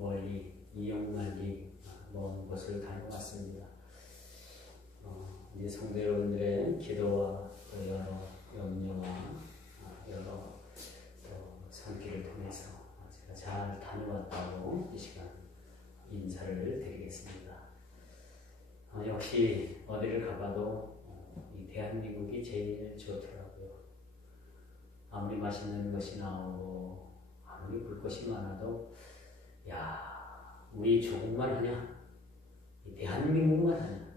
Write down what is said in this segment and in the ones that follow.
멀리 이용만리 먼 곳을 다녀왔습니다. 이제 성도 여러분들의 기도와 또 여러 염려와 여러 손길을 통해서 제가 잘 다녀왔다고 이 시간 인사를 드리겠습니다. 역시 어디를 가봐도 이 대한민국이 제일 좋더라고요. 아무리 맛있는 것이 나오고 아무리 볼 것이 많아도 우리 조국만 하냐? 이 대한민국만 하냐?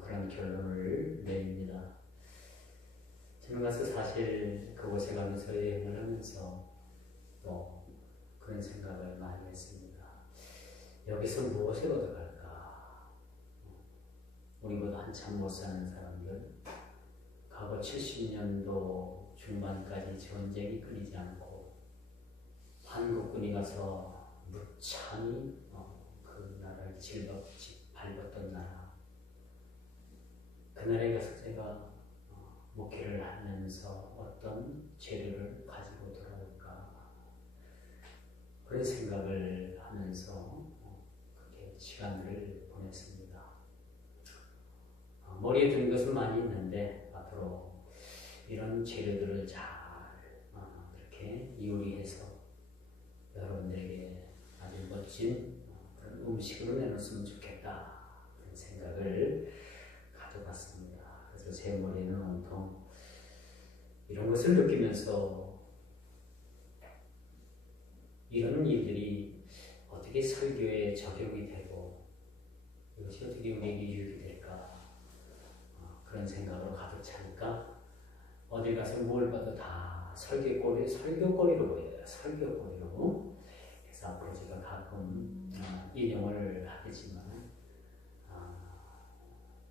그런 결론을 내립니다. 저는 가서 사실 그곳에 가면서 여행을 하면서 또 그런 생각을 많이 했습니다. 여기서 무엇을 얻어갈까? 우리보다 한참 못 사는 사람들, 과거 70년도 중반까지 전쟁이 끊이지 않고 한국군이 가서 무참히 그 나라를 밟았던 나라, 그 나라에 가서 제가 목회를 하면서 어떤 재료를 가지고 돌아올까, 그런 생각을 하면서 그렇게 시간을 보냈습니다. 머리에 든 것은 많이 있는데 앞으로 이런 재료들을 잘 그렇게 요리해서 여러분들에게 아주 멋진 그런 음식으로 내놓았으면 좋겠다, 그런 생각을 가져봤습니다. 그래서 제 머리는 온통 이런 것을 느끼면서 이런 일들이 어떻게 설교에 적용이 되고 이것이 어떻게 우리에게 유익이 될까, 그런 생각으로 가득 차니까 어디 가서 뭘 봐도 다 설교거리로 보여요. 설교거리로. 그래서 앞으로 제가 가끔 인용을 하겠지만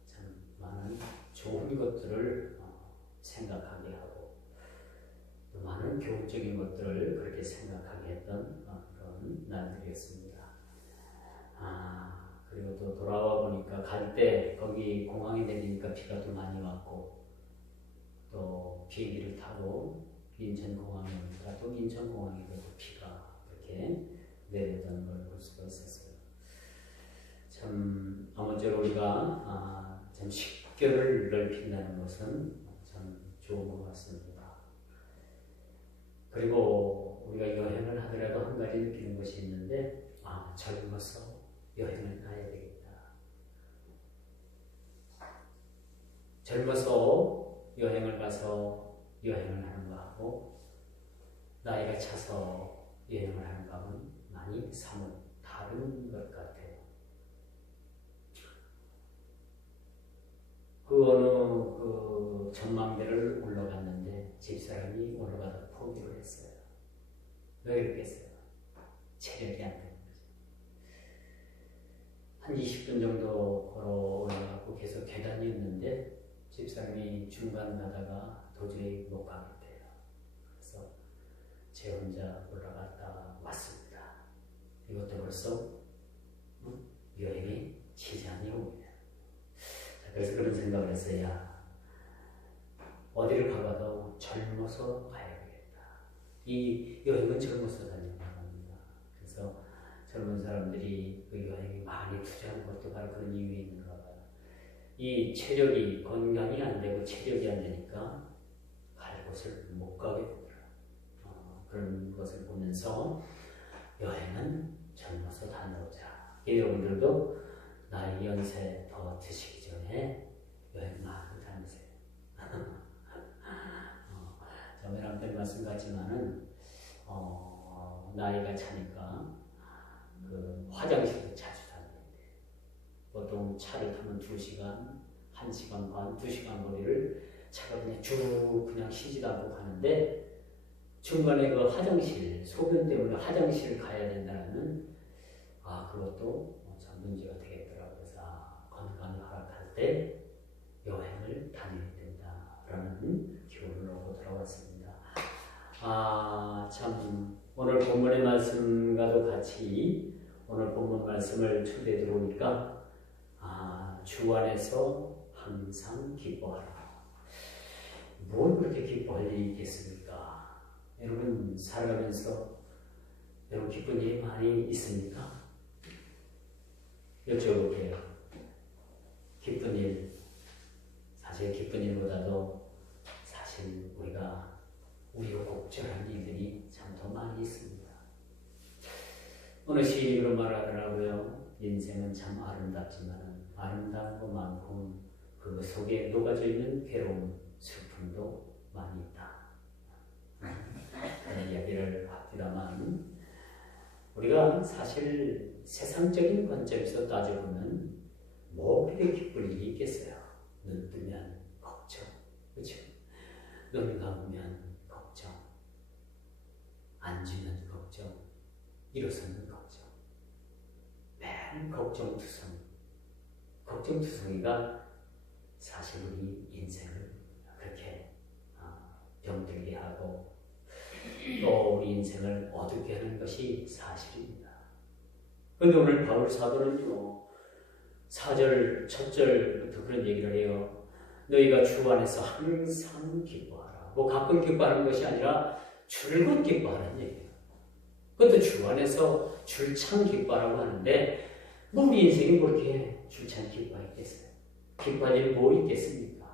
참 많은 좋은 것들을 생각하게 하고 또 많은 교훈적인 것들을 그렇게 생각하게 했던 그런 날들이었습니다. 그리고 또 돌아와 보니까 갈 때 거기 공항에 내리니까 비가 또 많이 왔고, 또 비행기를 타고 인천공항에 오니까 또 인천공항에도 비가 그렇게 내렸다는 걸 볼 수가 있었어요. 참 아무쪼록 우리가 참 식견을 넓힌다는 것은 참 좋은 것 같습니다. 그리고 우리가 여행을 하더라도 한 가지 느끼는 것이 있는데, 젊어서 여행을 가야 되겠다. 젊어서 여행을 가서 여행을 하는 거하고 나이가 차서 여행을 하는 거하고는 많이 사뭇 다른 것 같아요. 그 어느 전망대를 올라갔는데 집사람이 올라가다 포기를 했어요. 왜 그랬겠어요? 체력이 안 되는 거죠. 한 20분 정도 걸어 올라가고 계속 계단이 있는데 집사람이 중간 가다가 도저히 못 가겠대요. 그래서 제 혼자 올라갔다 왔습니다. 이것도 벌써 여행이 지장이 오네요. 그래서 그런 생각을 했어요. 어디를 가봐도 젊어서 가야겠다. 이 여행은 젊어서 다니는 겁니다. 그래서 젊은 사람들이 그 여행에 많이 투자하는 것도 바로 그런 이유에 있는가 봐요. 이 체력이, 건강이 안 되고 체력이 안 되니까 갈 곳을 못 가게 되더라고요. 그런 것을 보면서 여행은 젊어서 다녀오자. 여러분들도 나이 연세 더 드시기 전에 여행 많이 다니세요. 저번에 한번 말씀 같지만은 나이가 차니까 그 화장실을 자주 다니는데 보통 차를 타면 2시간, 1시간 반, 2시간 거리를 차가 그냥 쭉 그냥 쉬지도 않고 가는데 중간에 그 화장실, 소변 때문에 화장실을 가야 된다는 그것도 참 문제가 되겠더라고요. 그래서 건강이 허락할 때 여행을 다녀야 된다라는 교훈을 얻고 돌아왔습니다. 참 오늘 본문의 말씀과도 같이 오늘 본문 말씀을 초대해 들어오니까 주 안에서 항상 기뻐하라. 뭘 그렇게 기뻐할 일이 있겠습니까? 여러분 살아가면서 여러분 기쁜 일이 많이 있습니까? 여쭤볼게요. 기쁜 일, 사실 기쁜 일보다도 사실 우리가 우여곡절한 일들이 참 더 많이 있습니다. 어느 시인이 그런 말을 하더라고요. 인생은 참 아름답지만 아름다운 것만큼 그 속에 녹아져 있는 괴로움, 슬픔도 많이 있다. 그런 이야기를 합니다만 우리가 사실 세상적인 관점에서 따져보면 뭐 그렇게 기쁠 일이 있겠어요. 눈 뜨면 걱정, 그렇죠? 눈 감으면 걱정, 앉으면 걱정, 일어서는 걱정, 매일 걱정투성. 걱정투성이가 사실 우리 인생을 그렇게 병들게 하고 또 우리 인생을 어둡게 하는 것이 사실입니다. 그런데 오늘 바울 사도는요, 4절, 첫 절부터 그런 얘기를 해요. 너희가 주 안에서 항상 기뻐하라. 뭐 가끔 기뻐하는 것이 아니라 줄곧 기뻐하는 얘기예요. 그것도 주 안에서 줄창 기뻐하라고 하는데 뭐 우리 인생이 뭐 이렇게 줄창 기뻐했겠어요? 기뻐할 일이 뭐 있겠습니까?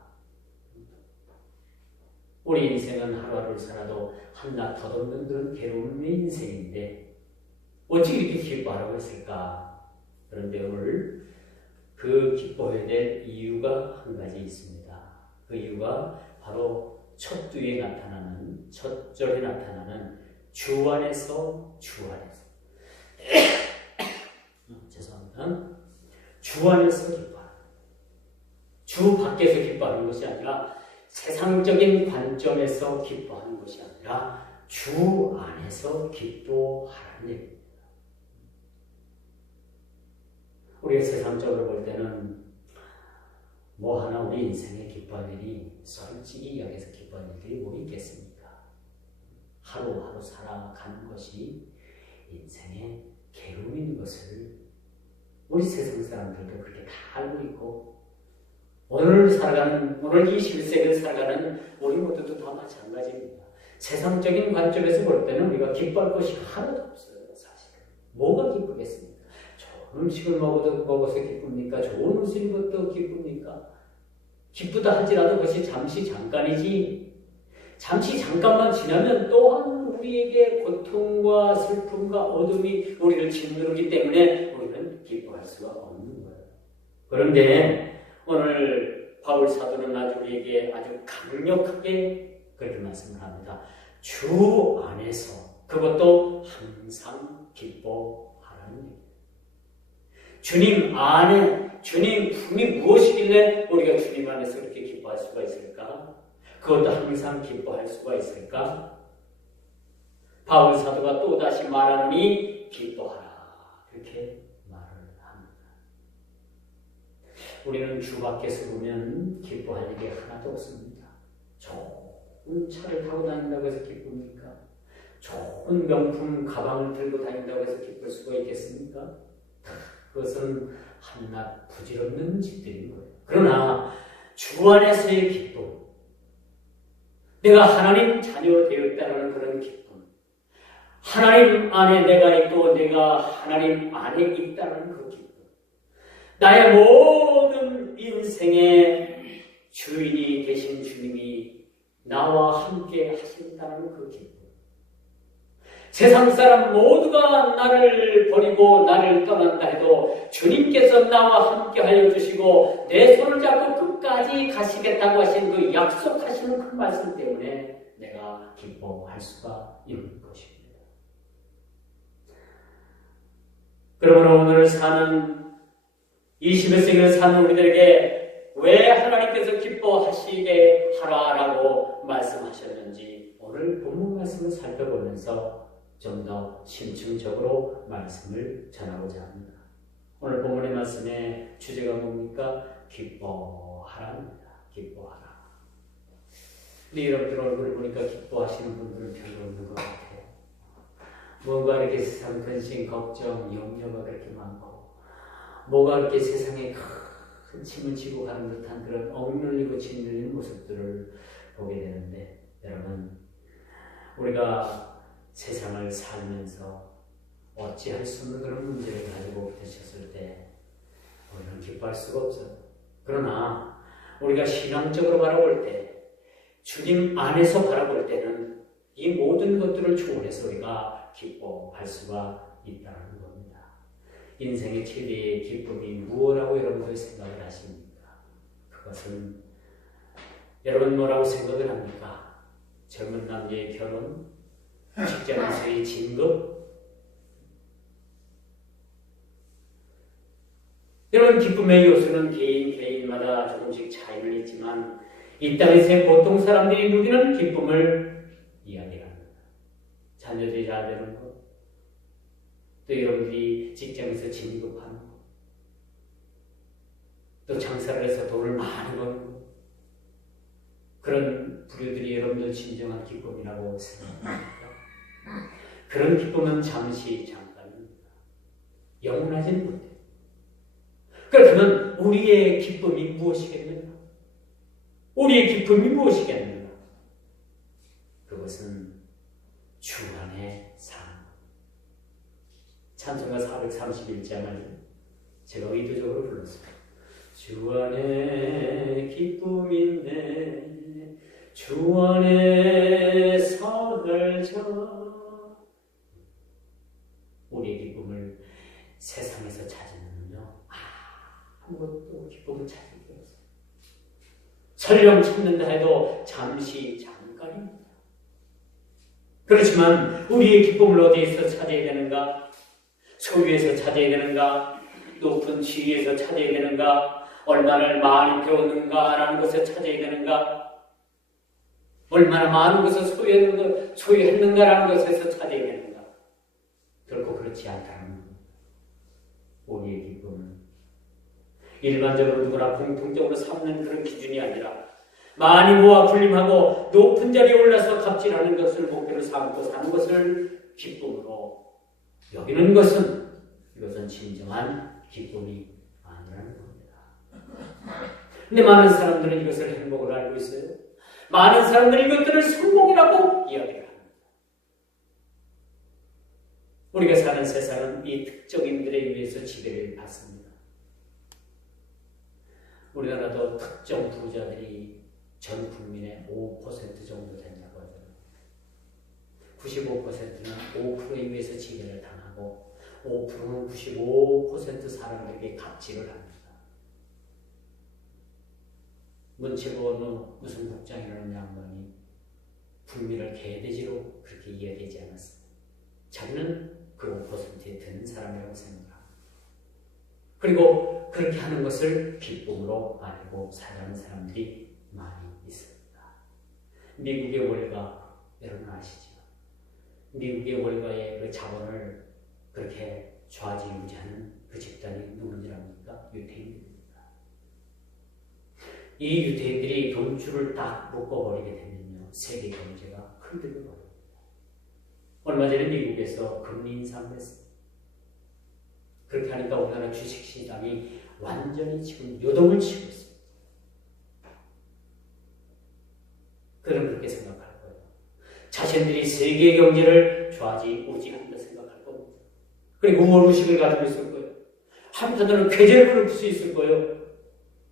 우리 인생은 하루하루를 살아도 한낱 덧없는 그런 괴로움의 인생인데 어찌 이렇게 기뻐하라고 했을까? 그런데 오늘 그 기뻐해야 될 이유가 한 가지 있습니다. 그 이유가 바로 첫 뒤에 나타나는, 첫 절에 나타나는 주 안에서, 주 안에서. 죄송합니다. 주 안에서 기뻐하는. 주 밖에서 기뻐하는 것이 아니라 세상적인 관점에서 기뻐하는 것이 아니라 주 안에서 기뻐하라는 얘기입니다. 우리가 세상적으로 볼 때는 뭐 하나 우리 인생에 기뻐할 일이 솔직히 이야기해서 기뻐할 일들이 뭐 있겠습니까? 하루하루 살아가는 것이 인생의 괴로움인 것을 우리 세상 사람들도 그렇게 다 알고 있고 오늘 21세기를 살아가는 우리 모두도 다 마찬가지입니다. 세상적인 관점에서 볼 때는 우리가 기뻐할 것이 하나도 없어요. 사실은. 뭐가 기쁘겠습니까? 좋은 음식을 먹어서 기쁩니까? 좋은 옷을 입어도 기쁩니까? 기쁘다 할지라도 그것이 잠시 잠깐이지 잠시 잠깐만 지나면 또한 우리에게 고통과 슬픔과 어둠이 우리를 짓누르기 때문에 우리는 기뻐할 수가 없는 거예요. 그런데 오늘 바울 사도는 아주 우리에게 아주 강력하게 그렇게 말씀을 합니다. 주 안에서 그것도 항상 기뻐하라는 얘기예요. 주님 안에 주님 품이 무엇이길래 우리가 주님 안에서 그렇게 기뻐할 수가 있을까? 그것도 항상 기뻐할 수가 있을까? 바울 사도가 또다시 말하니 기뻐하라. 그렇게 말을 합니다. 우리는 주 밖에서 보면 기뻐할 일이 하나도 없습니다. 좋은 차를 타고 다닌다고 해서 기쁩니까? 좋은 명품 가방을 들고 다닌다고 해서 기쁠 수가 있겠습니까? 그것은 한낱 부질없는 짓들인 거예요. 그러나 주 안에서의 기쁨, 내가 하나님 자녀 되었다는 그런 기쁨, 하나님 안에 내가 있고 내가 하나님 안에 있다는 그 기쁨, 나의 모든 인생의 주인이 되신 주님이 나와 함께 하신다는 그 기쁨, 세상 사람 모두가 나를 버리고 나를 떠난다 해도 주님께서 나와 함께 하여 주시고 내 손을 잡고 끝까지 가시겠다고 하신 그 약속하시는 그 말씀 때문에 내가 기뻐할 수가 있는 것입니다. 그러므로 오늘 사는 21세기를 사는 우리들에게 왜 하나님께서 기뻐하시게 하라라고 말씀하셨는지 오늘 본문 말씀을 살펴보면서 좀 더 심층적으로 말씀을 전하고자 합니다. 오늘 본문의 말씀의 주제가 뭡니까? 기뻐하라입니다. 기뻐하라. 근데 여러분들 얼굴을 보니까 기뻐하시는 분들은 별로 없는 것 같아요. 뭔가 이렇게 세상 근심, 걱정, 염려가 그렇게 많고 뭐가 이렇게 세상에 큰 짐을 지고 가는 듯한 그런 억눌리고 짓눌리는 모습들을 보게 되는데 여러분 우리가 세상을 살면서 어찌할 수 없는 그런 문제를 가지고 부딪혔을 때 우리는 기뻐할 수가 없어요. 그러나 우리가 신앙적으로 바라볼 때, 주님 안에서 바라볼 때는 이 모든 것들을 초월해서 우리가 기뻐할 수가 있다는 겁니다. 인생의 최대의 기쁨이 무엇이라고 여러분들 생각을 하십니까? 그것은 여러분 뭐라고 생각을 합니까? 젊은 남녀의 결혼, 직장에서의 진급. 여러분, 기쁨의 요소는 개인마다 조금씩 차이를 있지만 이 땅에서의 보통 사람들이 누리는 기쁨을 이야기합니다. 자녀들이 잘 되는 것, 또 여러분들이 직장에서 진급하는 것, 또 장사를 해서 돈을 많이 버는 것, 그런 부류들이 여러분들 진정한 기쁨이라고 생각합니다. 그런 기쁨은 잠시 잠깐입니다. 영원하지는 못해요. 그렇다면 우리의 기쁨이 무엇이겠는가? 우리의 기쁨이 무엇이겠는가? 그것은 주 안의 삶. 찬송가 431장을 제가 의도적으로 불렀습니다. 주 안에 기쁨인데 주 안에 사흘자. 우리의 기쁨을 세상에서 찾으면요, 아무것도 기쁨을 찾을 게 없어요. 설령 찾는다 해도 잠시 잠깐입니다. 그렇지만 우리의 기쁨을 어디에서 찾아야 되는가? 소유에서 찾아야 되는가? 높은 지위에서 찾아야 되는가? 얼마나 많이 배웠는가라는 것을 찾아야 되는가? 얼마나 많은 것을 소유했는가라는 것에서 찾아야 되는가? 결코 그렇지 않다는 겁니다. 우리의 기쁨은 일반적으로 누구나 공통적으로 삼는 그런 기준이 아니라 많이 모아 불림하고 높은 자리에 올라서 갑질하는 것을 목표로 삼고 사는 것을 기쁨으로 여기는 것은, 이것은 진정한 기쁨이 아니라는 겁니다. 근데 많은 사람들은 이것을 행복으로 알고 있어요. 많은 사람들은 이것들을 성공이라고 이야기를 합니다. 우리가 사는 세상은 이 특정인들에 의해서 지배를 받습니다. 우리나라도 특정 부자들이 전 국민의 5% 정도 된다고 하잖아요. 95%는 5%에 의해서 지배를 당하고 5%는 95% 사람에게 갑질을 합니다. 문체부 무슨 국장이라는 양반이 국민을 개돼지로 그렇게 이야기하지 않았습니다. 자기는 그 5%에 드는 사람이라고 생각합니다. 그리고 그렇게 하는 것을 기쁨으로 알고 살아가는 사람들이 많이 있습니다. 미국의 월가, 여러분 아시죠? 미국의 월가의 그 자본을 그렇게 좌지우지하는 그 집단이 누군지 압니까? 유태인들입니다. 이 유태인들이 돈줄을 딱 묶어버리게 되면요, 세계 경제가 흔들려 버립니다. 얼마 전에 미국에서 금리 인상을 했습니다. 그렇게 하니까 우리나라 주식시장이 완전히 지금 요동을 치고 있습니다. 그럼 그렇게 생각할 거예요. 자신들이 세계 경제를 좌지우지한다 생각할 겁니다. 그리고 우월의식을 가지고 있을 거예요. 한편으로는 쾌재를 부를 수 있을 거예요.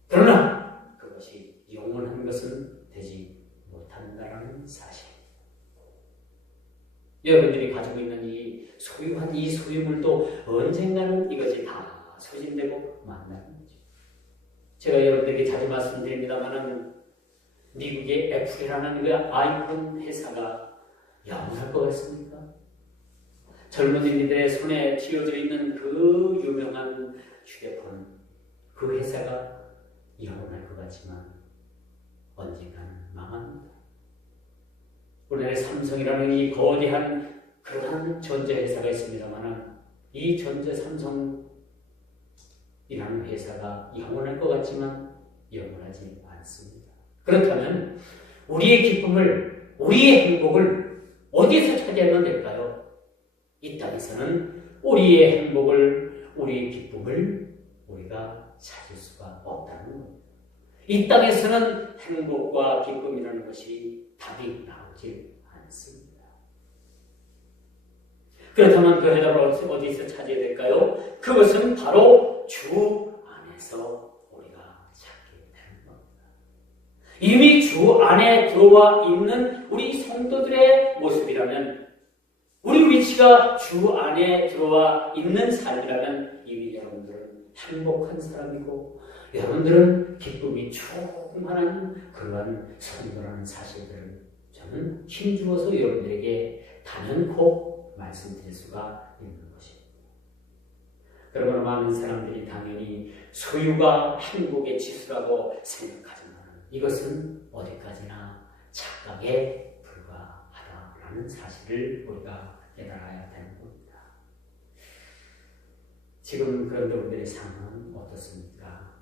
그러나 그것이 영원한 것은 되지 못한다는 사실. 여러분들이 가지고 있는 이 소유한 이 소유물도 언젠가는 이것이 다 소진되고 만나는 거죠. 제가 여러분들에게 자주 말씀드립니다만은 미국의 애플이라는 그 아이폰 회사가 영원할 것 같습니까? 젊은이들의 손에 쥐어져 있는 그 유명한 휴대폰, 그 회사가 영원할 것 같지만 언젠가는 망합니다. 우리나라의 삼성이라는 이 거대한 그러한 전자회사가 있습니다만 이 삼성이라는 회사가 영원할 것 같지만 영원하지 않습니다. 그렇다면 우리의 기쁨을, 우리의 행복을 어디서 찾아야만 될까요? 이 땅에서는 우리의 행복을, 우리의 기쁨을 우리가 찾을 수가 없다는 겁니다. 이 땅에서는 행복과 기쁨이라는 것이 답이 나오지 않습니다. 그렇다면 그 해답을 어디서 찾아야 될까요? 그것은 바로 주 안에서 우리가 찾게 되는 겁니다. 이미 주 안에 들어와 있는 우리 성도들의 모습이라면, 우리 위치가 주 안에 들어와 있는 삶이라면 이미 여러분들은 행복한 사람이고 여러분들은 기쁨이 충만한 그러한 성도라는 사실들을 저는 힘주어서 여러분들에게 단연코 말씀드릴 수가 있는 것입니다. 그러므로 많은 사람들이 당연히 소유가 행복의 지수라고 생각하지만 이것은 어디까지나 착각에 불과하다라는 사실을 우리가 깨달아야 되는 겁니다. 지금 그런 여러분들의 상황은 어떻습니까?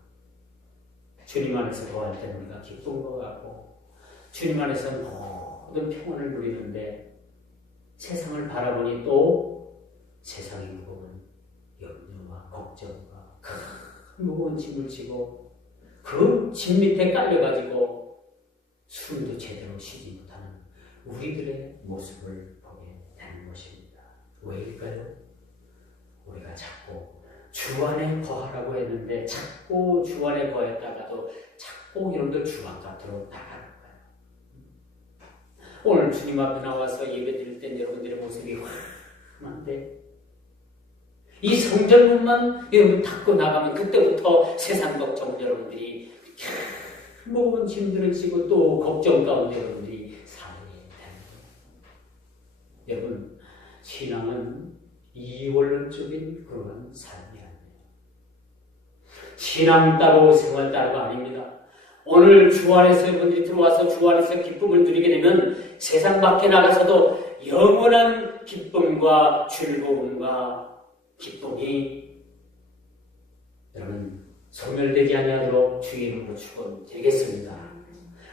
주님 안에서 거할 때 우리가 기쁜 것 같고 주님 안에서 모든 평안을 누리는데 세상을 바라보니 또 세상의 무거운 염려와 걱정과 큰 무거운 짐을 지고 그 짐 밑에 깔려가지고 숨도 제대로 쉬지 못하는 우리들의 모습을 보게 되는 것입니다. 왜일까요? 우리가 자꾸 주 안에 거하라고 했는데 자꾸 주 안에 거했다가도 자꾸 여러분들 주 바깥으로 나가는 거예요. 오늘 주님 앞에 나와서 예배 드릴 땐 여러분들의 모습이 환한데 이 성전문만 여러분 닫고 나가면 그때부터 세상 걱정 여러분들이 무거운 짐들을 지고 또 걱정 가운데 여러분들이 살게 되는 거예요. 여러분, 신앙은 이원론적인 그런 삶이 아니에요. 신앙 따로 생활 따로가 아닙니다. 오늘 주 안에서 여러분들이 들어와서 주 안에서 기쁨을 누리게 되면 세상 밖에 나가서도 영원한 기쁨과 즐거움과 기쁨이 여러분 소멸되지 아니하도록 주의 이름으로 축원드리겠습니다.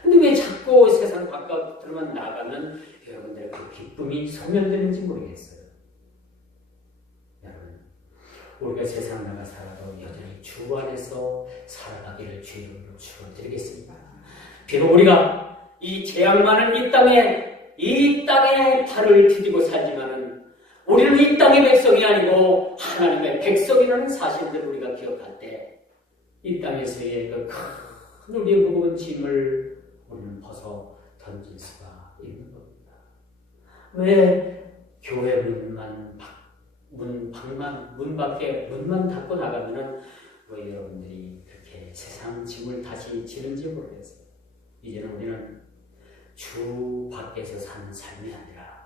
근데 왜 자꾸 세상 바깥으로만 나가면 여러분들의 그 기쁨이 소멸되는지 모르겠어요. 여러분, 우리가 세상 나가 살아도 여전히 주 안에서 살아가기를 주의 이름으로 축원드리겠습니다. 비록 우리가 이 재앙 많은 이 땅에 발을 디디고 살지만은 우리는 이 땅의 백성이 아니고 하나님의 백성이라는 사실을 우리가 기억할 때 이 땅에서의 그 큰 우리의 무거운 짐을 우리는 벗어 던질 수가 있는 겁니다. 왜 교회 문만 닫고 나가면은 왜 여러분들이 그렇게 세상 짐을 다시 지는지 모르겠어요. 이제는 우리는 주 밖에서 사는 삶이 아니라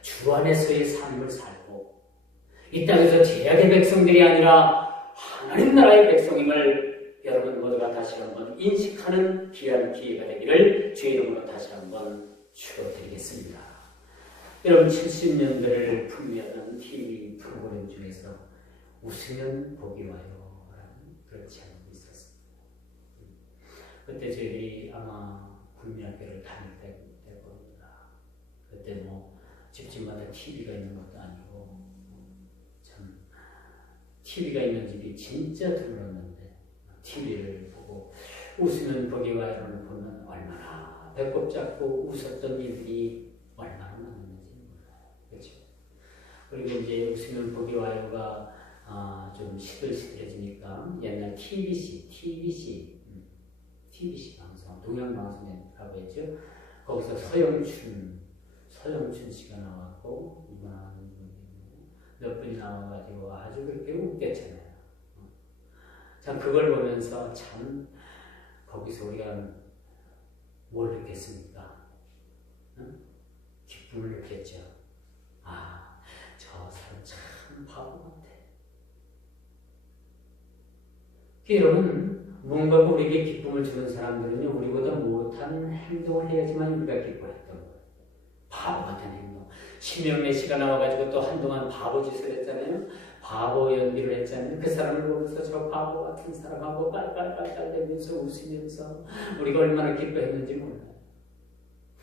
주 안에서의 삶을 살고 이 땅에서 제약의 백성들이 아니라 하나님 나라의 백성임을 여러분 모두가 다시 한번 인식하는 귀한 기회가 되기를 주의 이름으로 다시 한번 축원드리겠습니다. 여러분 70년대를 풍미하는 TV 프로그램 중에서 웃으면 복이 와요 라는 그런 제목이 있었습니다. 그때 저희들이 아마 국민학교를 다닐 때 겁니다. 그때 뭐 집집마다 TV가 있는 것도 아니고 참 TV가 있는 집이 진짜 드물었는데 TV를 보고 웃으면 복이 와요를 보면 얼마나 배꼽 잡고 웃었던 일들이 얼마나 많았는지 몰라요. 그렇죠? 그리고 이제 웃으면 복이 와요가 좀 시들시들해지니까 옛날 TBC 방송, 동양방송이라고 했죠. 거기서 서영춘 씨가 나왔고 몇 분이 나와가지고 아주 그렇게 웃겼잖아요. 참 그걸 보면서 참 거기서 우리가 뭘 느꼈습니까? 응? 기쁨을 느꼈죠. 저 사람 참 바보 같아. 여러분, 뭔가 우리에게 기쁨을 주는 사람들은요, 우리보다 못한 행동을 해야지만 우리가 기뻐했던 거예요. 바보 같은 행동. 심영래 씨가 나와가지고 또 한동안 바보 짓을 했잖아요. 바보 연기를 했잖아요. 그 사람을 보면서 저 바보 같은 사람하고 깔깔깔깔대면서 웃으면서 우리가 얼마나 기뻐했는지 몰라요.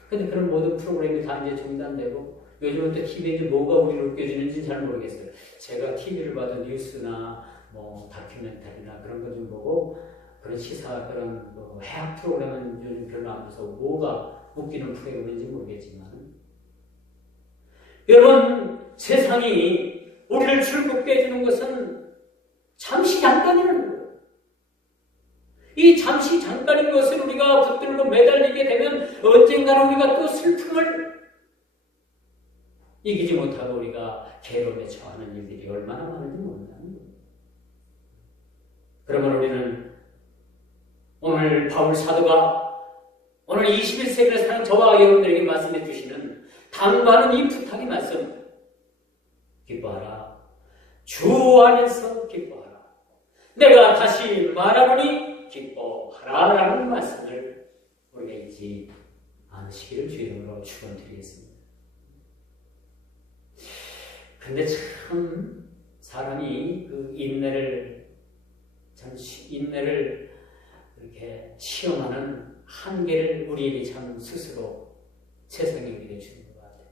근데 그런 모든 프로그램이 다 이제 중단되고 요즘은 또 TV에 뭐가 우리를 웃겨주는지 잘 모르겠어요. 제가 TV를 봐도 뉴스나 뭐 다큐멘터리나 그런 거 좀 보고 그런 시사 그런 해학 프로그램은 요즘 별로 안 봐서 뭐가 웃기는 프로그램인지 모르겠지만 여러분 세상이 우리를 즐겁게 해주는 것은 잠시 잠깐이라는 거예요. 이 잠시 잠깐인 것을 우리가 붙들고 매달리게 되면 언젠가는 우리가 또 슬픔을 이기지 못하고 우리가 괴로움에 처하는 일들이 얼마나 많은지 모른다는 거예요. 그러면 우리는 오늘 바울 사도가 오늘 21세기를 사는 저와 여러분들에게 말씀해 주시는 당부하는 이 부탁의 말씀, 기뻐하라. 주 안에서 기뻐하라. 내가 다시 말하노니 기뻐하라 라는 말씀을 우리가 잊지 않으시기를 주의 이름으로 축원드리겠습니다. 근데 참 사람이 그 인내를 이렇게 시험하는 한계를 우리에게 참 스스로 세상에 우리에게 주는 것 같아요.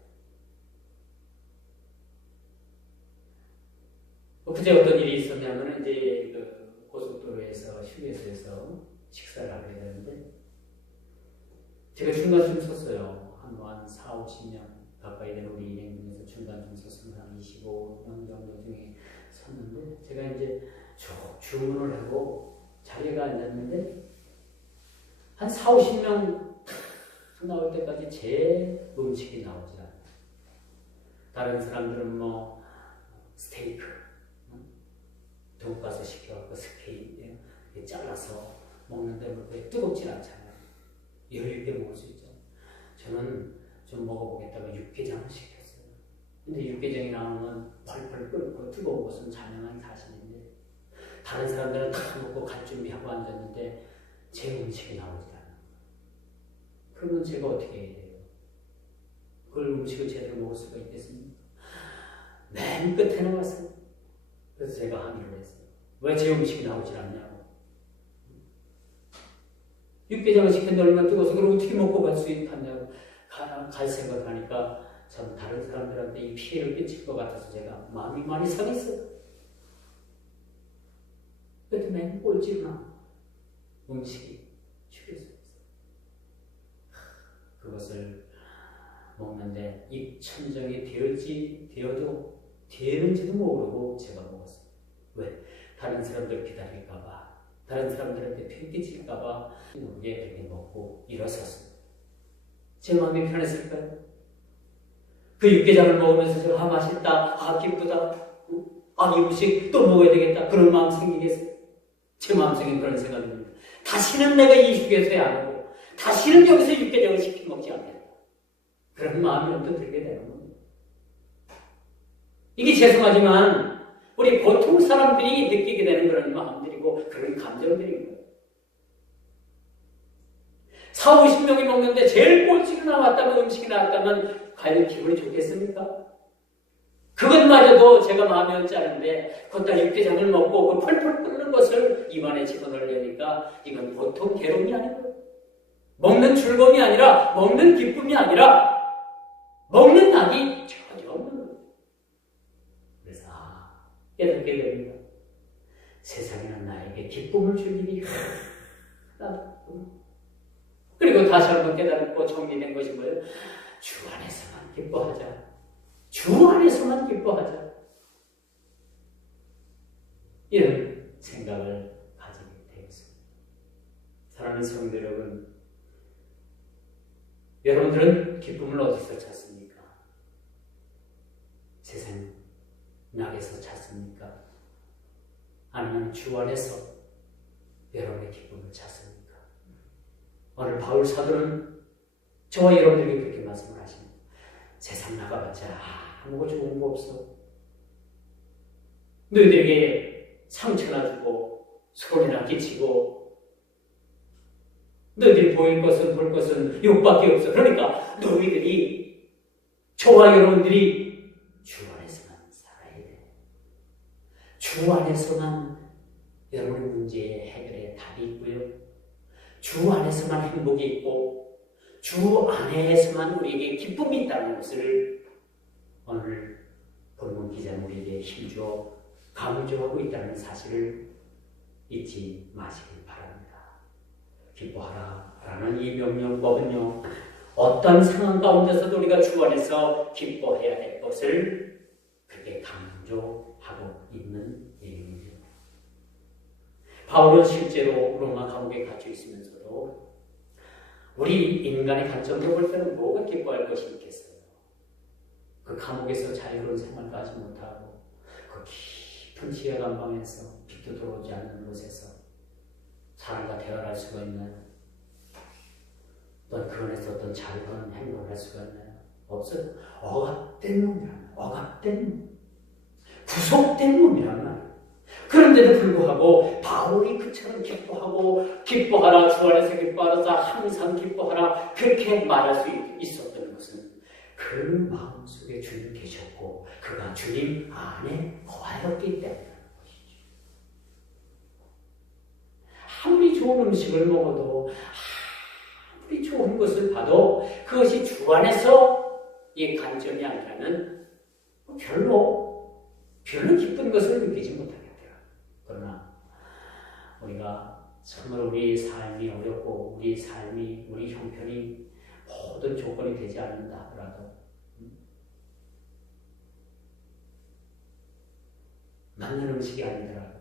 그제 어떤 일이 있었냐면 이제 그 고속도로에서 휴게소에서 식사를 하게 되는데 제가 중간쯤 섰어요. 한 4, 50명 가까이 되는 우리 인행중에서 중간쯤 섰으면 한 25명 정도 중에 섰는데 제가 이제 주문을 하고 자리에 앉았는데 한 4, 50명 나올 때까지 제 음식이 나오지 않아요. 다른 사람들은 뭐 스테이크, 돈가스 시켜갖고 스테이크 잘라서 먹는데 그게 뜨겁지 않잖아요. 여유있게 먹을 수 있죠. 저는 좀 먹어보겠다고 육개장을 시켰어요. 근데 육개장이 나오면 펄펄 끓고 뜨거운 것은 자명한 사실인데 다른 사람들은 다 먹고 갈 준비하고 앉았는데 제 음식이 나오지 않아요. 그러면 제가 어떻게 해야 돼요? 그걸 음식을 제대로 먹을 수가 있겠습니까? 맨 끝에 나왔어요. 그래서 제가 항의를 했어요. 왜 제 음식이 나오지 않냐고. 육개장을 시켰는데 얼마나 뜨거워서 그걸 어떻게 먹고 갈 수 있겠냐고 갈 생각하니까 참 다른 사람들한테 이 피해를 끼칠 것 같아서 제가 마음이 많이 상했어요. 그때 맨 꼴찌구나. 음식이 휴게소에서 그것을 먹는데 입 천정이 되는지도 모르고 제가 먹었어요. 왜? 다른 사람들 기다릴까봐, 다른 사람들한테 피해 끼칠까봐 모르게 그렇게 먹고 일어섰어요. 제 마음이 편했을까요? 그 육개장을 먹으면서 제가 맛있다, 기쁘다, 이 음식 또 먹어야 되겠다 그런 마음 생기겠어요? 제 마음속에 그런 생각이 듭니다. 다시는 내가 이 휴게소에 안 오고 다시는 여기서 육개장을 시켜 먹지 않겠다. 그런 마음이 언뜻 들게 되는 겁니다. 이게 죄송하지만 우리 보통 사람들이 느끼게 되는 그런 마음들이고 그런 감정들인 거예요. 4, 50명이 먹는데 제일 꼴찌로 나왔다면 음식이 나왔다면 과연 기분이 좋겠습니까? 그것마저도 제가 마음이 얹자는데 걷다 육개장을 먹고 그 펄펄 끓는 것을 입안에 집어넣으려니까 이건 보통 괴로움이 아니고 먹는 즐거움이 아니라 먹는 기쁨이 아니라 먹는 낙이 전혀 없는 거예요. 그래서 깨닫게 됩니다. 세상에는 나에게 기쁨을 줄 일이 하나도. 그리고 다시 한번 깨닫고 정리된 것이 뭐예요? 주 안에서만 기뻐하자. 주 안에서만 기뻐하자. 이런 생각을 가지게 되었습니다. 사랑하는 성도 여러분, 여러분들은 기쁨을 어디서 찾습니까? 세상 낙에서 찾습니까? 아니면 주 안에서 여러분의 기쁨을 찾습니까? 오늘 바울 사도는 저와 여러분들에게 그렇게 말씀을 하십니다. 세상 나가봤자 아무것도 좋은 거 없어. 너희들에게 상처나 주고 소리나 끼치고 너희들이 보일 것은 볼 것은 욕밖에 없어. 그러니까 너희들이 저와 여러분들이 주 안에서만 살아야 돼. 주 안에서만 여러분의 문제의 해결의 답이 있고요. 주 안에서만 행복이 있고 주 안에서만 우리에게 기쁨이 있다는 것을 오늘 본문 기자는 우리에게 힘주어 강조하고 있다는 사실을 잊지 마시길 바랍니다. 기뻐하라 라는 이 명령법은요, 어떤 상황 가운데서도 우리가 주 안에서 기뻐해야 될 것을 그렇게 강조하고 있는 내용이죠. 바울은 실제로 로마 감옥에 갇혀 있으면서도 우리 인간의 관점으로 볼 때는 뭐가 기뻐할 것이 있겠어요? 그 감옥에서 자유로운 생활도 하지 못하고 그 깊은 지하간 방에서 빛도 들어오지 않는 곳에서 사람과 대화를 할 수가 있나요? 또 그 안에서 어떤 자유로운 행동을 할 수가 있나요? 없어요. 억압된 놈이란 말, 억압된 놈, 구속된 놈이란 말. 그런데도 불구하고 바울이 그처럼 기뻐하라, 주 안에서 기뻐하라, 항상 기뻐하라, 그렇게 말할 수 있었던 것은 그 마음속에 주님 계셨고 그가 주님 안에 거하였기 때문이라는 것이죠. 아무리 좋은 음식을 먹어도, 아무리 좋은 것을 봐도 그것이 주 안에서 이 관점이 아니라면 별로 기쁜 것을 느끼지 못하겠더라. 그러나 우리가 정말 우리 삶이 어렵고 우리 삶이, 우리 형편이 모든 조건이 되지 않는다 하더라도 맞는 음식이 아니더라도,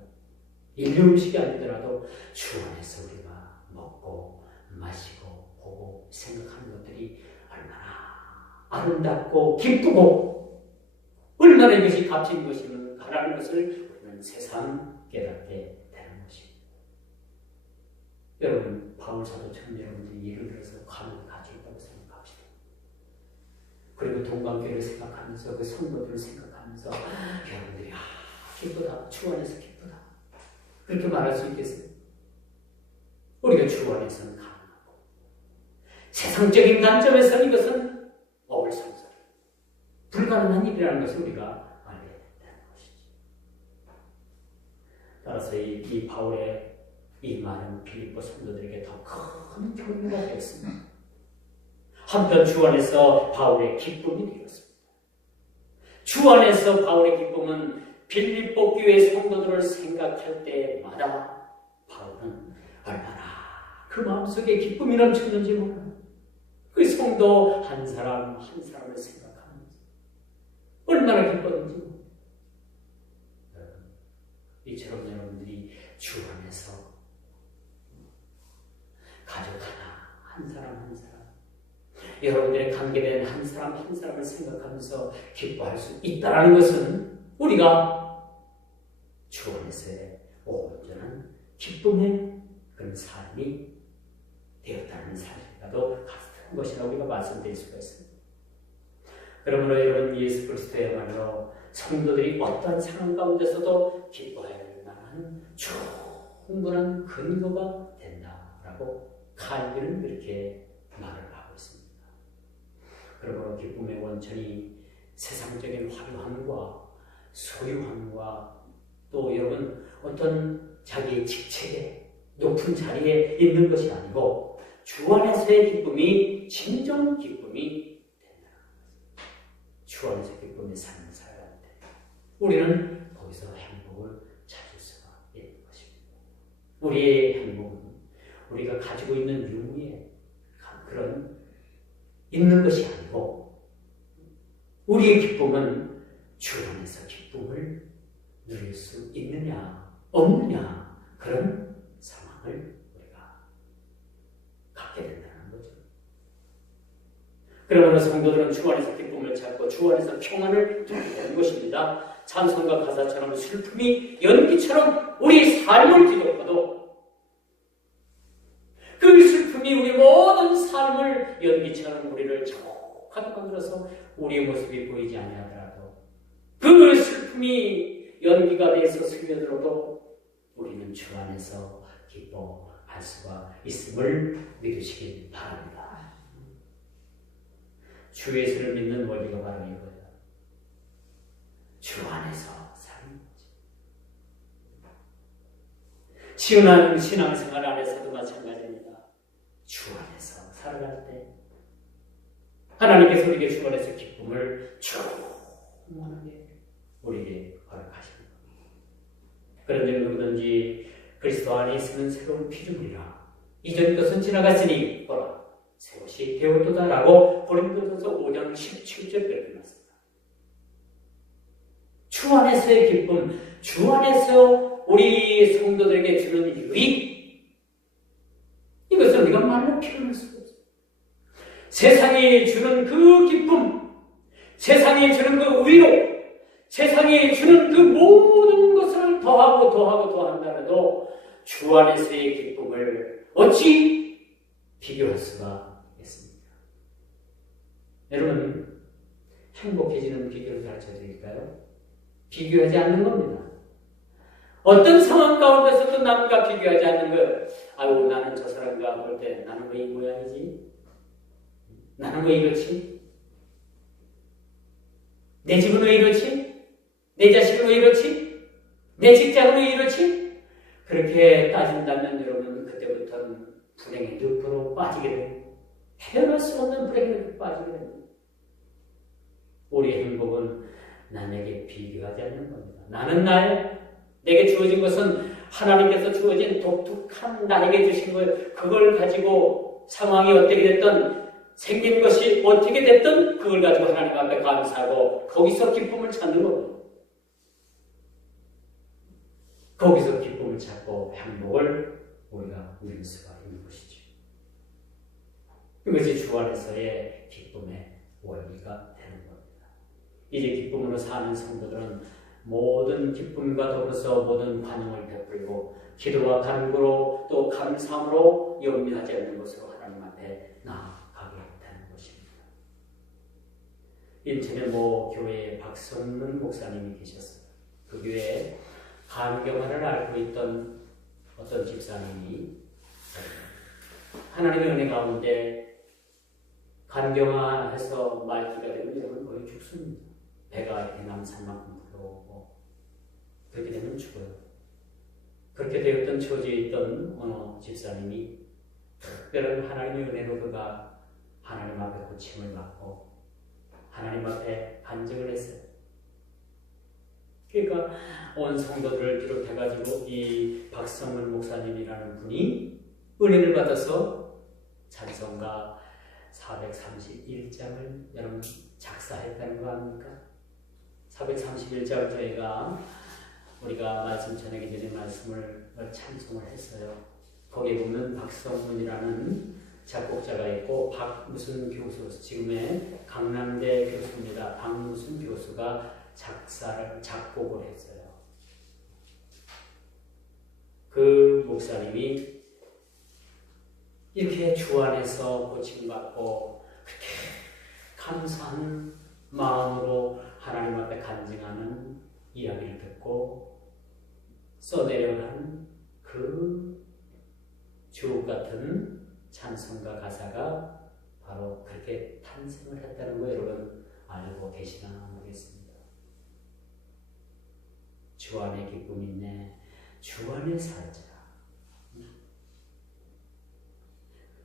인류 음식이 아니더라도 주 안에서 우리가 먹고 마시고 보고 생각하는 것들이 얼마나 아름답고 기쁘고 얼마나 이것이 값진 것인가라는 것을 우리는 새삼 깨닫게 되는 것입니다. 여러분, 바울 사도처럼 여러분들이 예를 들어서 감옥에 갇혀 있다고 생각합시다. 그리고 동방교회를 생각하면서 그 성도들을 생각하면서 여러분들이 기쁘다, 주 안에서 기쁘다, 그렇게 말할 수 있겠어요? 우리가 주 안에서는 가능하고 세상적인 관점에서는 이것은 어불성설, 불가능한 일이라는 것을 우리가 알게 된다는 것이죠. 따라서 이 바울의 이 말은 빌립보 성도들에게 더 큰 교훈가 되었습니다. 한편 주 안에서 바울의 기쁨이 되었습니다. 주 안에서 바울의 기쁨은 빌립보 교회 성도들을 생각할 때마다 바울은 얼마나 그 마음속에 기쁨이 넘쳤는지 몰라요. 그 성도 한 사람 한 사람을 생각하면서 얼마나 기뻤는지. 이처럼 여러분들이 주 안에서 가족 하나, 한 사람 한 사람, 여러분들의 관계된 한 사람 한 사람을 생각하면서 기뻐할 수 있다는 것은 우리가 주 안에서의 온전한 기쁨의 그런 삶이 되었다는 사실과도 같은 것이라고 우리가 말씀드릴 수가 있습니다. 그러므로 여러분, 예수 그리스도야말로 성도들이 어떤 상황 가운데서도 기뻐할 만한 충분한 근거가 된다라고 칼빈은 그렇게 말을 하고 있습니다. 그러므로 기쁨의 원천이 세상적인 화려함과 소유함과 또 여러분 어떤 자기의 직책에 높은 자리에 있는 것이 아니고 주 안에서의 기쁨이 진정 기쁨이 된다는 것입니다. 주 안에서 기쁨의 삶을 살아갈 때 우리는 거기서 행복을 찾을 수가 있는 것입니다. 우리의 행복은 우리가 가지고 있는 유무에 그런 있는 것이 아니고 우리의 기쁨은 주 안에서 기쁨을 누릴 수 있느냐 없느냐 그런 상황을 우리가 갖게 된다는 거죠. 그러므로 성도들은 주 안에서 기쁨을 찾고 주 안에서 평안을 누리게 되는 것입니다. 찬송가 가사처럼 슬픔이 연기처럼 우리 삶을 뒤덮어도 그 슬픔이 우리 모든 삶을 연기처럼 우리를 자욱하게 만들어서 우리의 모습이 보이지 아니하더라도 그 슬픔이 연기가 돼서 스며들어도 우리는 주 안에서 기뻐할 수가 있음을 믿으시길 바랍니다. 주 예수를 믿는 원리가 바로 이거예요. 주 안에서 사는 거지. 지은한 신앙생활 안에서도 마찬가지입니다. 주 안에서 살아갈 때 하나님께서 우리에게 주 안에서 기쁨을 충만하게 우리에게 허락하십니다. 그런데 누구든지 그리스도 안에 있으면 새로운 피조물이라 이전 것은 지나갔으니 보라 새 것이 되었도다라고 고린도전서 5장 17절 그렇게 말씀합니다. 주 안에서의 기쁨, 주 안에서 우리 성도들에게 주는 유익, 이것을 우리가 말로 표현할 수가 없어요. 세상이 주는 그 기쁨, 세상이 주는 그 위로, 세상이 주는 그 모든 것을 더한다라도 주 안에서의 기쁨을 어찌 비교할 수가 있습니까? 여러분, 행복해지는 비결을 가르쳐 드릴까요? 비교하지 않는 겁니다. 어떤 상황 가운데서도 남과 비교하지 않는 것. 아유, 나는 저 사람과 볼 때 나는 왜 이 모양이지? 나는 왜 이렇지? 내 집은 왜 이렇지? 내 자식은 왜 이렇지? 내 직장은 왜 이렇지? 그렇게 따진다면 여러분, 그때부터는 불행의 늪으로 빠지게 됩니다. 헤어날 수 없는 불행의 늪으로 빠지게 됩니다. 우리의 행복은 남에게 비교하지 않는 겁니다. 나는 내게 주어진 것은 하나님께서 주어진 독특한 나에게 주신 것, 그걸 가지고 상황이 어떻게 됐든 생긴 것이 어떻게 됐든 그걸 가지고 하나님 앞에 감사하고 거기서 기쁨을 찾는 겁니다. 거기서 기쁨을 찾고 행복을 우리가 누릴 수가 있는 것이죠. 이것이 주 안에서의 기쁨의 원리가 되는 겁니다. 이제 기쁨으로 사는 성도들은 모든 기쁨과 더불어서 모든 반응을 베풀고 기도와 간구로 또 감사함으로 염려하지 않는 것으로 하나님 앞에 나아가게 되는 것입니다. 인천의 모 교회에 박성문 목사님이 계셨어요. 그 교회에 간경화를 앓고 있던 어떤 집사님이 하나님의 은혜 가운데 간경화해서 말기가 되면 여러분 거의 죽습니다. 배가 이렇게 남산만큼 불러오고 그렇게 되면 죽어요. 그렇게 되었던 처지에 있던 어느 집사님이 특별한 하나님의 은혜로 그가 하나님 앞에 고침을 받고 하나님 앞에 간증을 했어요. 그러니까 온 성도들을 비롯해가지고 이 박성문 목사님이라는 분이 은혜를 받아서 찬송가 431장을 여러분 작사했다는 거 아닙니까? 431장을 우리가 말씀 전하기 전에 말씀을 찬송을 했어요. 거기에 보면 박성문이라는 작곡자가 있고 박무순 교수, 지금의 강남대 교수입니다. 박무순 교수가 작곡을 했어요. 그 목사님이 이렇게 주 안에서 고침받고 그렇게 감사한 마음으로 하나님 앞에 간증하는 이야기를 듣고 써내려간 그 주옥 같은 찬송가 가사가 바로 그렇게 탄생을 했다는 거 여러분 알고 계시나 모르겠습니다. 주 안에 기쁨이 있네. 주 안에 살자.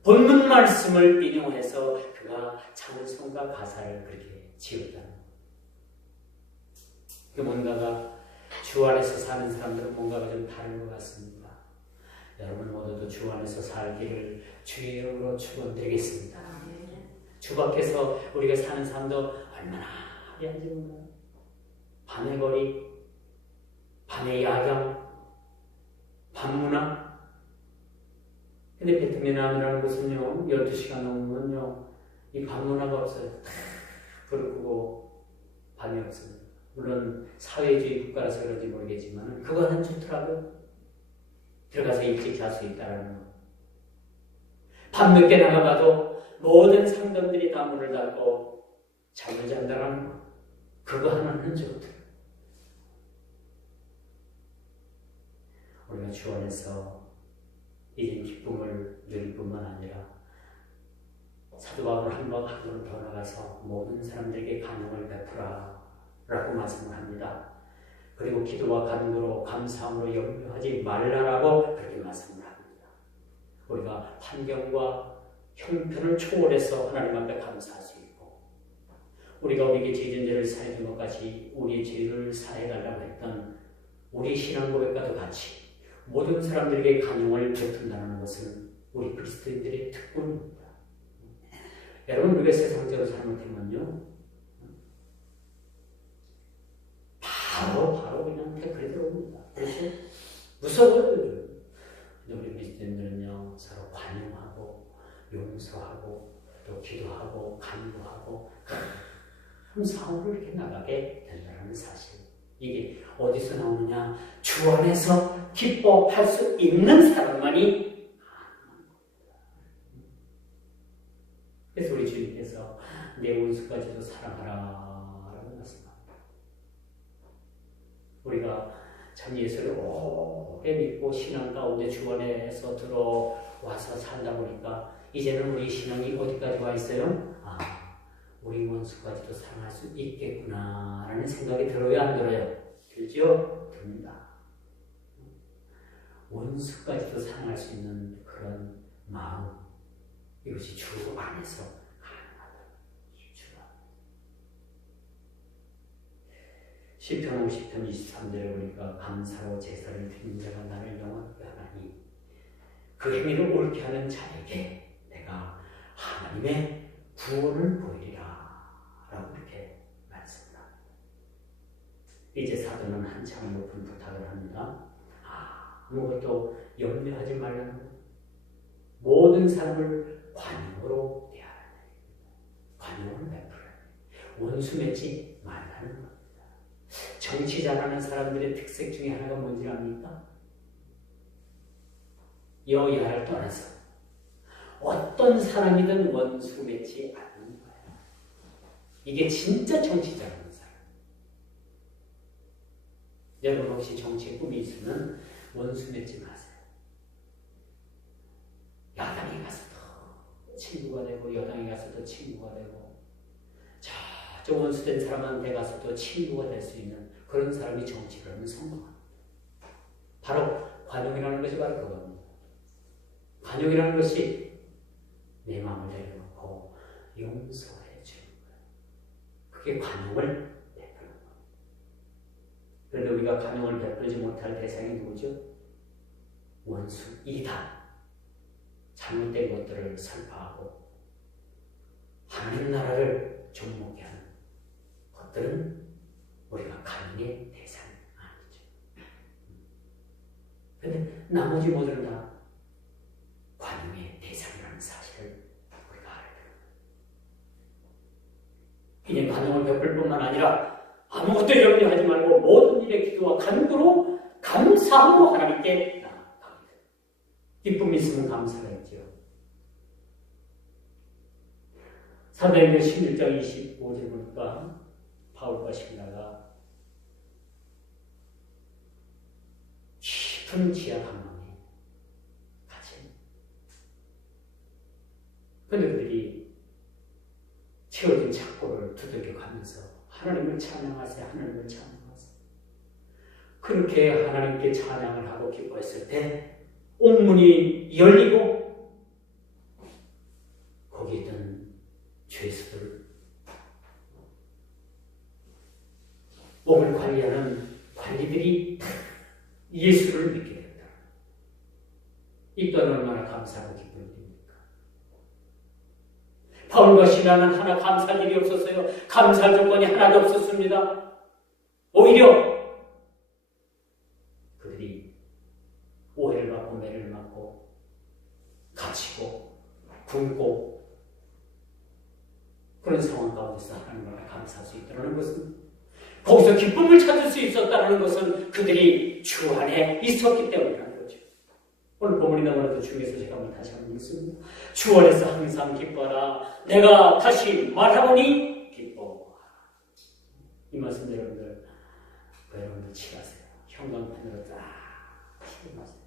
본문 말씀을 인용해서 그가 찬송가 가사를 그렇게 지었다는 거. 그 뭔가가 주 안에서 사는 사람들은 뭔가가 좀 다른 것 같습니다. 여러분 모두도 주 안에서 살기를 주의 이름으로 축원드리겠습니다. 주 밖에서 우리가 사는 삶도 얼마나 한지인가. 밤의 거리, 밤의 야경, 밤문화. 근데 베트남이라는 곳은요, 12시간 넘으면요, 이 밤문화가 없어요. 다 불을 끄고 밤이 없습니다. 물론 사회주의 국가라서 그런지 모르겠지만 그거는 좋더라고요. 들어가서 일찍 잘 수 있다는 거. 밤늦게 나가봐도 모든 상점들이 다 문을 닫고 잠을 잔다는 거. 그거 하나는 좋더라고요. 우리가 주 안에서 이런 기쁨을 누릴 뿐만 아니라 사도 바울 한 걸음 더 나가서 모든 사람들에게 간용을 베푸라 라고 말씀을 합니다. 그리고 기도와 간구로 감사함으로 염려하지 말라라고 그렇게 말씀을 합니다. 우리가 환경과 형편을 초월해서 하나님 앞에 감사할 수 있고 우리가 우리에게 죄진 죄를 사해준 것 같이 우리의 죄를 사해달라고 했던 우리 신앙 고백과도 같이 모든 사람들에게 간용을 베푼다는 것은 우리 그리스도인들의 특권입니다. 여러분 우리가 세상적으로 잘못하면요 바로 그렇죠? 무서워요. 근데 우리 그리스도인들은요, 서로 관용하고, 용서하고, 또 기도하고, 간구하고, 큰 사업을 이렇게 나가게 된다는 사실. 이게 어디서 나오느냐? 주 안에서 기뻐할 수 있는 사람만이 가능한 겁니다. 그래서 우리 주님께서 내 원수까지도 사랑하라 라고 말씀합니다. 우리가 참 예수를 오래 믿고 신앙 가운데 주 안에서 들어와서 살다 보니까 이제는 우리 신앙이 어디까지 와 있어요? 우리 원수까지도 사랑할 수 있겠구나 라는 생각이 들어요, 안 들어요? 들죠? 듭니다. 원수까지도 사랑할 수 있는 그런 마음, 이것이 주 안에서 가능하다. 시편 50편 23절에 보니까 감사로 제사를 드리는 자가 나를 영화롭게 하나니 그 행위를 옳게 하는 자에게 내가 하나님의 구원을 보이리라 라고 이렇게 말씀합니다. 이제 사도는 한참 높은 부탁을 합니다. 아무것도 염려하지 말라는 것. 모든 사람을 관용으로 대하라. 관용을 베풀어야 원수 맺지 말라는 겁니다. 정치 잘하는 사람들의 특색 중에 하나가 뭔지 압니까? 여야를 떠나서 어떤 사람이든 원수 맺지 않는 거예요. 이게 진짜 정치 잘하는 사람. 여러분 혹시 정치에 꿈이 있으면 원수 맺지 마세요. 야당에 가서도 친구가 되고 여당에 가서도 친구가 되고 저 원수된 사람한테 가서도 친구가 될 수 있는 그런 사람이 정치를 하면 성공합니다. 바로 관용이라는 것이 바로 그겁니다. 관용이라는 것이 내 마음을 내려놓고 용서해 주는 거예요. 그게 관용을 베푸는 거예요. 그런데 우리가 관용을 베풀지 못할 대상이 누구죠? 원수, 이단. 잘못된 것들을 설파하고 하나님 나라를 접목해 하는 것들은 우리가 관용의 대상이 아니죠. 그런데 나머지 모두는 다 관용의 대상이라는 사실을 우리가 알아야 돼요. 그냥 관용을 베풀 뿐만 아니라 아무것도 염려하지 말고 모든 일에 기도와 간구로 감사함으로 하나님께 나아갑니다. 기쁨이 있으면 감사가 있죠. 사도행전 16장 25절 보니까 바울과 실라가 깊은 지하 감망에 갇힌. 그런데 그들이 채워진 창고를 두들겨 가면서 하나님을 찬양하세요. 하나님을 찬양하세요. 그렇게 하나님께 찬양을 하고 기뻐했을 때 옥문이 열리고 거기 있던 죄수들, 옥을 관리하는 관리들이 예수를 믿게 된다. 이 또한 얼마나 감사하고 기쁜 일입니까? 바울과 시라는 하나 감사할 일이 없었어요. 감사할 조건이 하나도 없었습니다. 오히려 그들이 오해를 받고 매를 맞고 갇히고 굶고 그런 상황 가운데서 하나님을 감사할 수 있다는 것은, 거기서 기쁨을 찾을 수 있었다는 것은 그들이 주 안에 있었기 때문이라는 거죠. 오늘 본문이 너무나도 중요해서 제가 한번 다시 한번 읽습니다. 주 안에서 항상 기뻐하라. 내가 다시 말하노니 기뻐하라. 이 말씀 여러분들 치하세요. 형광펜으로 딱 치마세요.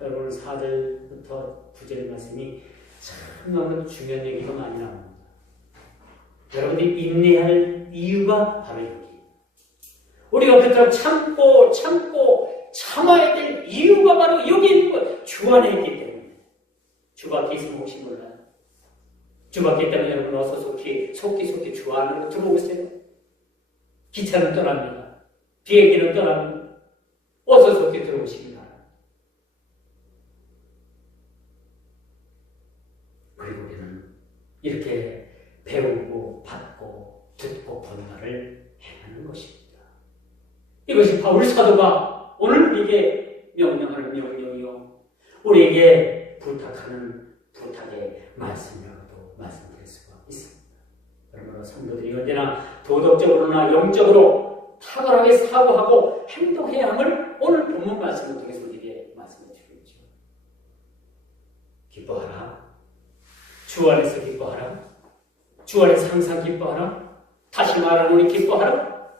여러분 4절부터 9절 말씀이 참 너무 중요한 얘기가 많이 나옵니다. 여러분들이 인내할 이유가 바로 여기. 우리가 그처럼 참고 참아야 될 이유가 바로 여기 있는 거예요. 주 안에 있기 때문에. 주 밖에 있으면 혹시 몰라요. 주 밖에 있다면 여러분 어서 속히 주 안으로 들어오세요. 기차는 떠납니다. 비행기는 떠납니다. 어서 속히 들어오시기 바랍니다. 그리고 우리는 이렇게 배우고 받고 듣고 본가를 행하는 것입니다. 이것이 바울 사도가 오늘 우리에게 명령하는 명령이요, 우리에게 부탁하는 부탁의 말씀이라고도 말씀드릴 수가 있습니다. 그러므로 성도들이 언제나 도덕적으로나 영적으로 탁월하게 사고하고 행동해야 함을 오늘 본문 말씀을 통해서 우리에게 말씀해 주고 있죠. 기뻐하라. 주 안에서 기뻐하라. 주 안에서 항상 기뻐하라. 다시 말하노니 기뻐하라.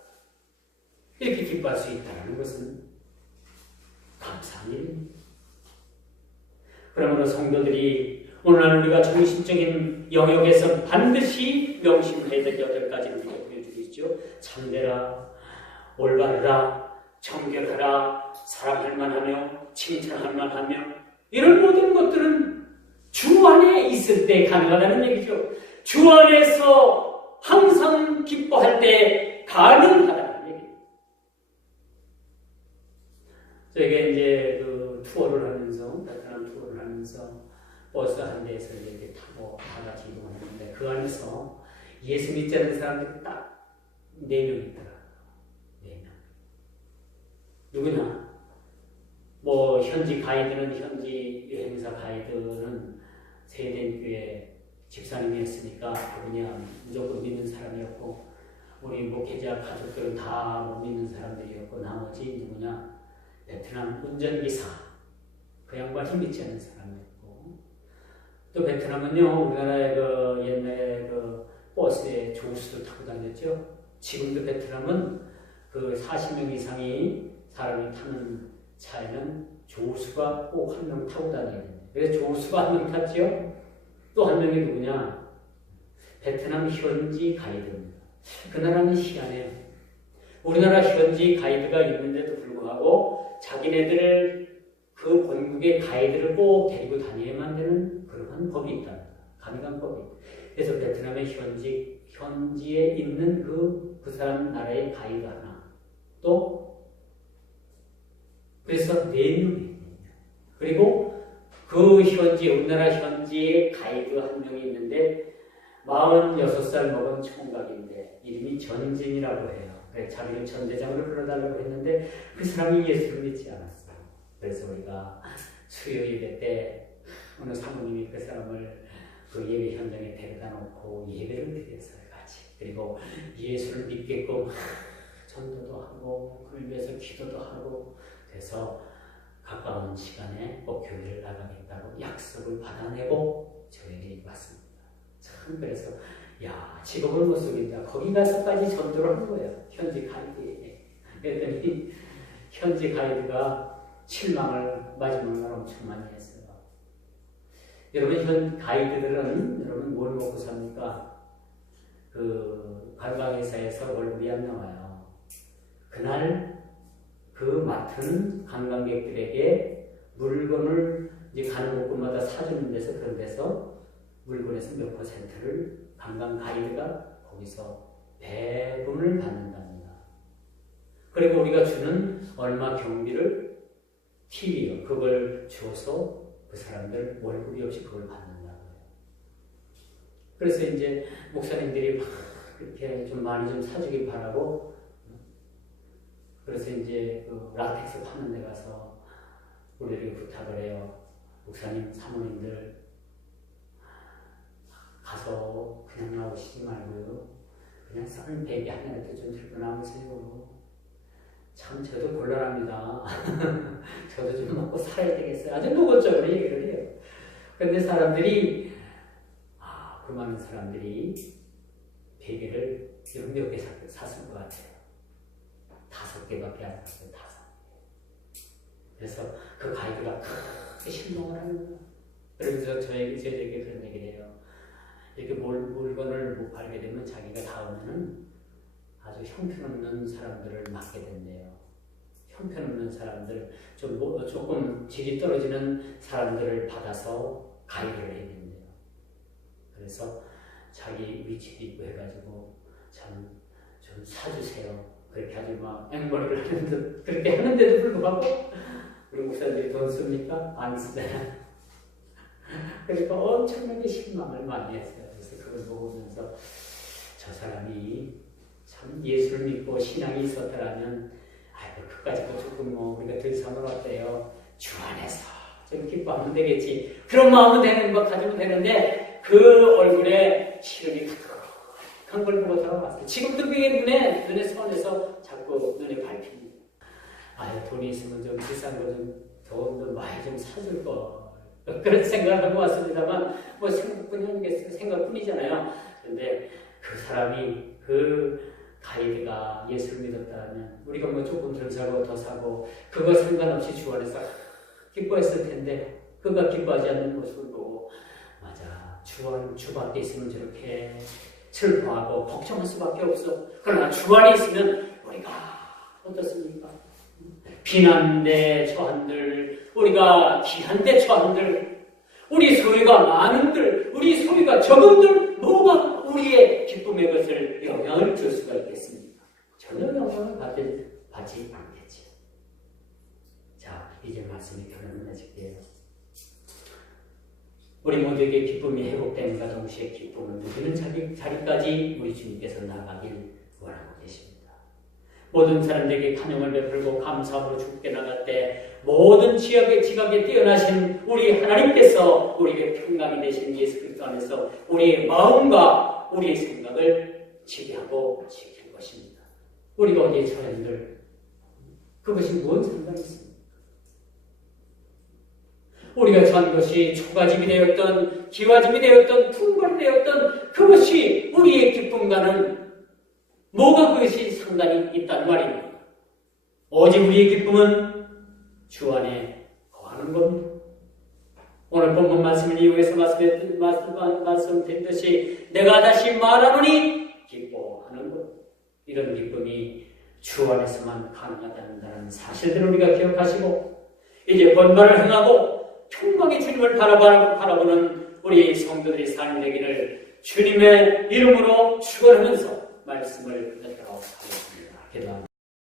이렇게 기뻐할 수 있다는 것은 감사한 일입니다. 그러므로 성도들이 오늘날 우리가 정신적인 영역에서 반드시 명심해야 될 8가지를 우리가 보여주고 있죠. 참되라, 올바르라, 정결하라, 사랑할 만하며 칭찬할 만하며, 이런 모든 것들은 주 안에 있을 때 가능하다는 얘기죠. 주 안에서 항상 기뻐할 때 가능하다는 얘기입니다. 저희가 이제 그 투어를 하면서, 베트남 투어를 하면서 버스 한 대에서 이렇게 타고 다 같이 이동하는데, 그 안에서 예수 믿지 않는 사람들이 딱 4명 있더라고요. 4명. 누구나 뭐 현지 가이드는, 현지 여행사 가이드는 세대교회 집사님이었으니까 그분이 무조건 믿는 사람이었고, 우리 목회자 가족들은 다 못 믿는 사람들이었고, 나머지 누구냐, 베트남 운전기사, 그 양반이 믿지 않는 사람이었고, 또 베트남은요, 우리나라의 그 옛날에 그 버스에 조수도 타고 다녔죠. 지금도 베트남은 그 40명 이상이 사람이 타는 차에는 조수가 꼭 한 명 타고 다녀야 됩니다. 그래서 조수가 한 명 탔죠. 또 한 명이 누구냐? 베트남 현지 가이드입니다. 그 나라는 희한해요. 우리나라 현지 가이드가 있는데도 불구하고 자기네들 그 본국의 가이드를 꼭 데리고 다녀야만 되는 그러한 법이 있답니다. 가능한 법이. 그래서 베트남의 현지에 있는 그 사람 나라의 가이드 하나, 또 그래서 4명이, 그리고 그 현지, 우리나라 현지의 가이드 한 명이 있는데 46살 먹은 총각인데 이름이 전진이라고 해요. 그래서 자기를 전대장으로 불러달라고 했는데 그 사람이 예수를 믿지 않았어요. 그래서 우리가 수요 예배 때 어느 사모님이 그 사람을 그 예배 현장에 데려다 놓고 예배를 드렸어요, 같이. 그리고 예수를 믿게끔 전도도 하고 그를 위해서 기도도 하고, 그래서 가까운 시간에 꼭 교회를 나가겠다고 약속을 받아내고 저에게 왔습니다. 참, 그래서 야, 직업을 못 속인다. 거기 가서까지 전도를 한 거예요, 현지 가이드에. 그랬더니 현지 가이드가 실망을 마지막 날 엄청 많이 했어요. 여러분, 현 가이드들은 여러분 뭘 먹고 삽니까? 그 관광회사에서 월급이 안 나와요. 그날 그 맡은 관광객들에게 물건을 이제 가는 곳마다 사주는 데서, 그런 데서 물건에서 몇 %를 관광 가이드가 거기서 배분을 받는답니다. 그리고 우리가 주는 얼마 경비를 팁이요, 그걸 줘서 그 사람들 월급이 없이 그걸 받는다고요. 그래서 이제 목사님들이 막 이렇게 좀 많이 좀 사주길 바라고, 그래서 이제 그 라텍스 파는 데 가서 우리에게 부탁을 해요. 목사님, 사모님들 가서 그냥 나오시지 말고요, 그냥 싼 베개 하나라도 좀 들고 나오세요. 참 저도 곤란합니다. 저도 좀 먹고 살아야 되겠어요. 아주 노골적으로 얘기를 해요. 그런데 사람들이, 그 많은 사람들이 베개를 지금 몇 개 샀을 것 같아요. 5개밖에 안 샀어요. 5개. 그래서 그 가이드가 크게 실망을 하는 거예요. 그래서 저에게 그런 얘기를 해요. 이렇게 물건을 못 팔게 되면 자기가 다음에는 아주 형편없는 사람들을 맡게 된대요. 형편없는 사람들, 조금 질이 떨어지는 사람들을 받아서 가이드를 해야 된대요. 그래서 자기 위치도 있고 해가지고 참 좀 사주세요. 그렇게 아주 막 앵벌을 하는데, 그렇게 하는데도 불구하고 우리 목사님들이 돈 씁니까? 안 쓰잖아요. 그러니까 엄청나게 실망을 많이 했어요. 그래서 그걸 보면서 저 사람이 참 예수를 믿고 신앙이 있었더라면 그까짓 거 조금 우리가 덜 사면 어때요? 주 안에서 좀 기뻐하면 되겠지. 그런 마음은 되는 거 가지면 되는데 그 얼굴에 시름이 가득한 걸 보고 돌아왔어요. 지금도 그게 눈에 선에서 자꾸 눈에 밟힙니다. 돈이 있으면 좀 비싼 거 좀 더 많이 좀 사줄 거. 그런 생각을 하고 왔습니다만 생각뿐이 아니겠어요. 생각뿐이잖아요. 그런데 그 사람이 그 가이드가 예수를 믿었다면 우리가 조금 덜 사고 더 사고 그거 상관없이 주 안에서 기뻐했을 텐데 그가 기뻐하지 않는 모습을 보고 맞아 주 밖에 있으면 저렇게 슬퍼하고 걱정할 수밖에 없어. 그러나 주 안에 있으면 우리가 어떻습니까? 비난데 처한들 우리가 귀한데 처한들 우리 소유가 많은들 우리 소유가 적은들 뭐가 우리의 기쁨의 것을 영향을 줄 수가 있겠습니까? 전혀 영향을 받지 않겠죠. 자, 이제 말씀이 결론을 맺을게요. 우리 모두에게 기쁨이 회복됨과 동시에 기쁨을 누리는 자리까지 우리 주님께서 나가길 원하고 계십니다. 모든 사람들에게 간용을 베풀고 감사함으로 주께 나갈 때 모든 지각에 뛰어나신 우리 하나님께서 우리에게 평강이 되신 예수 그리스도 안에서 우리의 마음과 우리의 생각을 지배하고 지킬 것입니다. 우리가 어디에 처했는들 그것이 무슨 상관이 있습니까? 우리가 처한 것이 초가집이 되었던 기와집이 되었던 풍벌이 되었던 그것이 우리의 기쁨과는 뭐가 그것이 상관이 있단 말입니다. 오직 우리의 기쁨은 주 안에 거하는 겁니다. 오늘 본문 말씀을 이용해서 말씀드렸듯이 내가 다시 말하노니 기뻐하는 것. 이런 기쁨이 주 안에서만 가능하다는 사실들을 우리가 기억하시고 이제 본받을 행하고 평강의 주님을 바라보는 우리 성도들의 삶이 되기를 주님의 이름으로 축원하면서 말씀을 맺도록 하겠습니다. 기도합니다.